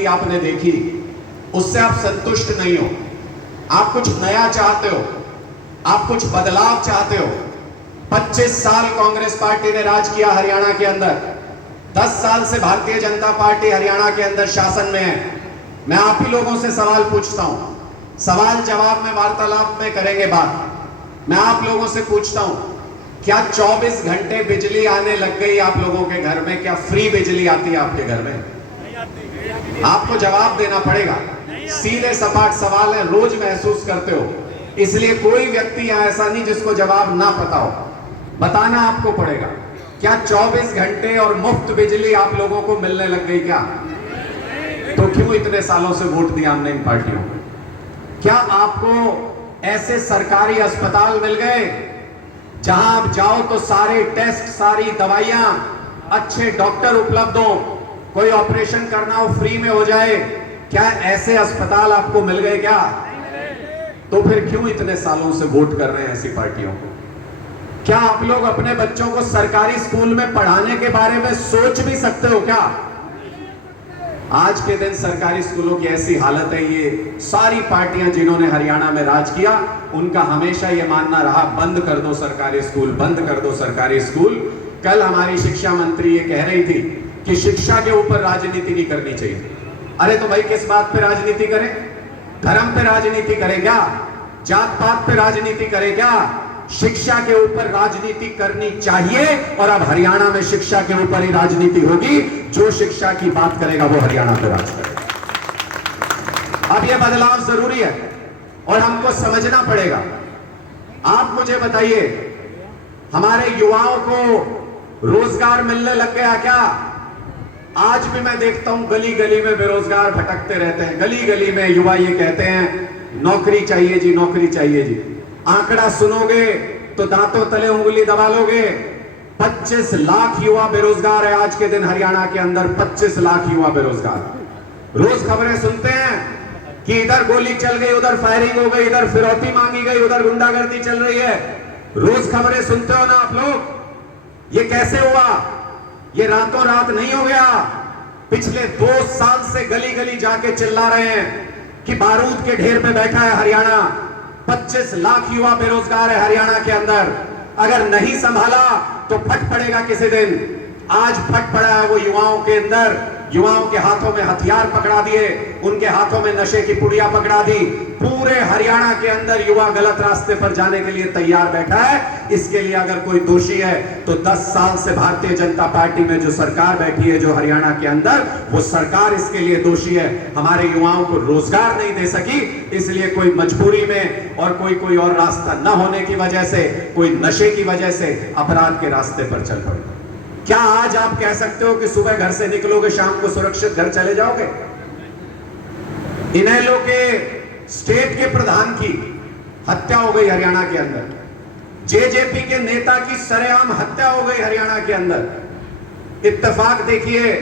राजनीति आपने देखी, उससे आप संतुष्ट नहीं हो, आप कुछ नया चाहते हो, आप कुछ बदलाव चाहते हो। 25 साल कांग्रेस पार्टी ने राज किया हरियाणा के अंदर, 10 साल से भारतीय जनता पार्टी हरियाणा के अंदर शासन में है। मैं आप ही लोगों से सवाल पूछता हूं, सवाल जवाब में वार्तालाप में करेंगे बात। मैं आप लोगों से पूछता हूं, क्या 24 घंटे बिजली आने लग गई आप लोगों के घर में? क्या फ्री बिजली आती है आपके घर में? आपको जवाब देना पड़ेगा। सीधे सपाट सवाल है, रोज महसूस करते हो, इसलिए कोई व्यक्ति यहां ऐसा नहीं जिसको जवाब ना पता हो। बताना आपको पड़ेगा, क्या 24 घंटे और मुफ्त बिजली आप लोगों को मिलने लग गई क्या? तो क्यों इतने सालों से वोट दिया हमने इन पार्टियों को? क्या आपको ऐसे सरकारी अस्पताल मिल गए जहां आप जाओ तो सारे टेस्ट, सारी दवाइयां, अच्छे डॉक्टर उपलब्ध हो, कोई ऑपरेशन करना हो फ्री में हो जाए? क्या ऐसे अस्पताल आपको मिल गए क्या? तो फिर क्यों इतने सालों से वोट कर रहे हैं ऐसी पार्टियों को? क्या आप लोग अपने बच्चों को सरकारी स्कूल में पढ़ाने के बारे में सोच भी सकते हो क्या? आज के दिन सरकारी स्कूलों की ऐसी हालत है, ये सारी पार्टियां जिन्होंने हरियाणा में राज किया, उनका हमेशा ये मानना रहा बंद कर दो सरकारी स्कूल, बंद कर दो सरकारी स्कूल। कल हमारी शिक्षा मंत्री ये कह रही थी कि शिक्षा के ऊपर राजनीति नहीं करनी चाहिए। अरे तो भाई किस बात पे राजनीति करें? धर्म पे राजनीति करें क्या? जात पात पे राजनीति करें क्या? शिक्षा के ऊपर राजनीति करनी चाहिए, और अब हरियाणा में शिक्षा के ऊपर ही राजनीति होगी। जो शिक्षा की बात करेगा वो हरियाणा पे राज करेगा। अब यह बदलाव जरूरी है और हमको समझना पड़ेगा। आप मुझे बताइए, हमारे युवाओं को रोजगार मिलने लग गया क्या? आज भी मैं देखता हूं गली गली में बेरोजगार भटकते रहते हैं। गली गली में युवा ये कहते हैं नौकरी चाहिए जी, नौकरी चाहिए जी। आंकड़ा सुनोगे तो दांतों तले उंगली दबा लोगे। 25 लाख युवा बेरोजगार है आज के दिन हरियाणा के अंदर। 25 लाख युवा बेरोजगार। रोज खबरें सुनते हैं कि इधर गोली चल गई, उधर फायरिंग हो गई, इधर फिरौती मांगी गई, उधर गुंडागर्दी चल रही है। रोज खबरें सुनते हो ना आप लोग। ये कैसे हुआ? ये रातों रात नहीं हो गया। पिछले 2 साल से गली गली जाके चिल्ला रहे हैं कि बारूद के ढेर पे बैठा है हरियाणा। 25 लाख युवा बेरोजगार है हरियाणा के अंदर। अगर नहीं संभाला तो फट पड़ेगा किसी दिन। आज फट पड़ा है वो युवाओं के अंदर। युवाओं के हाथों में हथियार पकड़ा दिए, उनके हाथों में नशे की पुड़िया पकड़ा दी। पूरे हरियाणा के अंदर युवा गलत रास्ते पर जाने के लिए तैयार बैठा है। इसके लिए अगर कोई दोषी है तो 10 साल से भारतीय जनता पार्टी में जो सरकार बैठी है जो हरियाणा के अंदर, वो सरकार इसके लिए दोषी है। हमारे युवाओं को रोजगार नहीं दे सकी, इसलिए कोई मजबूरी में और कोई और रास्ता न होने की वजह से, कोई नशे की वजह से अपराध के रास्ते पर चल पड़े। क्या आज आप कह सकते हो कि सुबह घर से निकलोगे, शाम को सुरक्षित घर चले जाओगे? इनेलो के स्टेट के प्रधान की हत्या हो गई हरियाणा के अंदर। जेजेपी के नेता की सरेआम हत्या हो गई हरियाणा के अंदर। इत्तेफाक देखिए,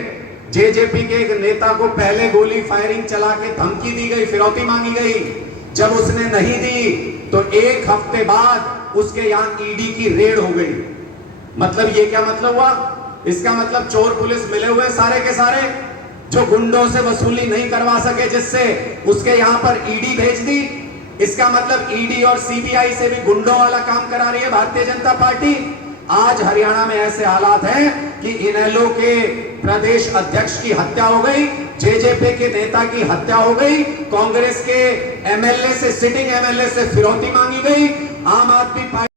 जेजेपी के एक नेता को पहले गोली फायरिंग चला के धमकी दी गई, फिरौती मांगी गई। जब उसने नहीं दी तो 1 हफ्ते बाद उसके यहां ईडी की रेड हो गई। मतलब ये क्या मतलब हुआ? इसका मतलब चोर पुलिस मिले हुए सारे के सारे, जो गुंडों से वसूली नहीं करवा सके जिससे, उसके यहां पर ईडी भेज दी। इसका मतलब ईडी और सीबीआई से भी गुंडों वाला काम करा रही है भारतीय जनता पार्टी। आज हरियाणा में ऐसे हालात हैं कि इनेलो के प्रदेश अध्यक्ष की हत्या हो गई, जेजेपी के नेता की हत्या हो गई, कांग्रेस के एमएलए से, सिटिंग एमएलए से फिरौती मांगी गई, आम आदमी पार्टी